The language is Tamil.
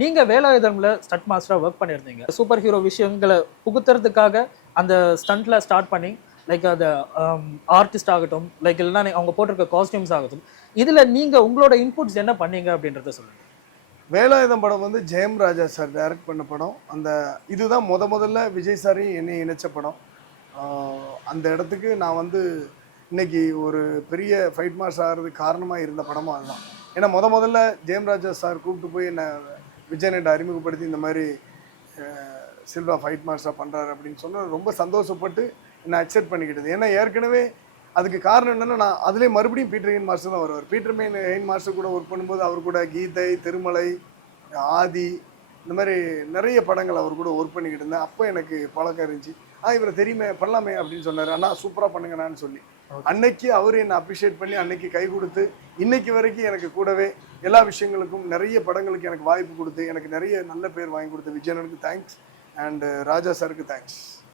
நீங்க வேலாயுதம்ல ஸ்டண்ட் மாஸ்டரா ஒர்க் பண்ணியிருந்தீங்க. சூப்பர் ஹீரோ விஷயங்களை புகுத்துறதுக்காக அந்த ஸ்டண்ட்ல ஸ்டார்ட் பண்ணி லைக் அந்த ஆர்டிஸ்ட் ஆகட்டும், லைக் இல்லைன்னா அவங்க போட்டிருக்க காஸ்டியூம்ஸ் ஆகட்டும், இதுல நீங்க உங்களோட இன்புட்ஸ் என்ன பண்ணீங்க அப்படின்றத சொல்லுங்க. வேலாயுதம் படம் வந்து ஜெயம் ராஜா சார் டைரக்ட் பண்ண படம். இதுதான் முதல்ல விஜய் சாரையும் என்னை இணைச்ச படம். அந்த இடத்துக்கு நான் வந்து இன்னைக்கு ஒரு பெரிய ஃபைட் மாஸ்டர் ஆகிறதுக்கு காரணமாக இருந்த படமும் அதுதான். ஏன்னா முதல்ல ஜெயம் ராஜா சார் கூப்பிட்டு போய் என்னை விஜயன்கிட்ட அறிமுகப்படுத்தி இந்த மாதிரி சில்வா ஃபைட் மாஸ்டராக பண்ணுறாரு அப்படின்னு சொன்னால் ரொம்ப சந்தோஷப்பட்டு என்னை அக்செப்ட் பண்ணிக்கிட்டது. ஏன்னா ஏற்கனவே அதுக்கு காரணம் என்னென்னா, நான் அதிலே மறுபடியும் பீட்டர் ஹெயின் மாஸ்டர் தான் வருவார். பீட்டர் ஹெயின் மாஸ்டர் கூட ஒர்க் பண்ணும்போது அவர் கூட கீதை, திருமலை, ஆதி, இந்த மாதிரி நிறைய படங்கள் அவர் கூட ஒர்க் பண்ணிக்கிட்டு இருந்தேன். அப்போ எனக்கு பழக்கம் இருந்துச்சு. இவரை தெரியுமே, பண்ணலாமே அப்படின்னு சொன்னார். அண்ணா சூப்பராக பண்ணுங்கண்ணான்னு சொல்லி அன்னைக்கு அவர் என்னை அப்ரிஷியேட் பண்ணி அன்னைக்கு கை கொடுத்து இன்னைக்கு வரைக்கும் எனக்கு கூடவே எல்லா விஷயங்களுக்கும் நிறைய படங்களுக்கு எனக்கு வாய்ப்பு கொடுத்து எனக்கு நிறைய நல்ல பேர் வாங்கி கொடுத்த விஜயனுக்கு தேங்க்ஸ் அண்ட் ராஜா சாருக்கு தேங்க்ஸ்.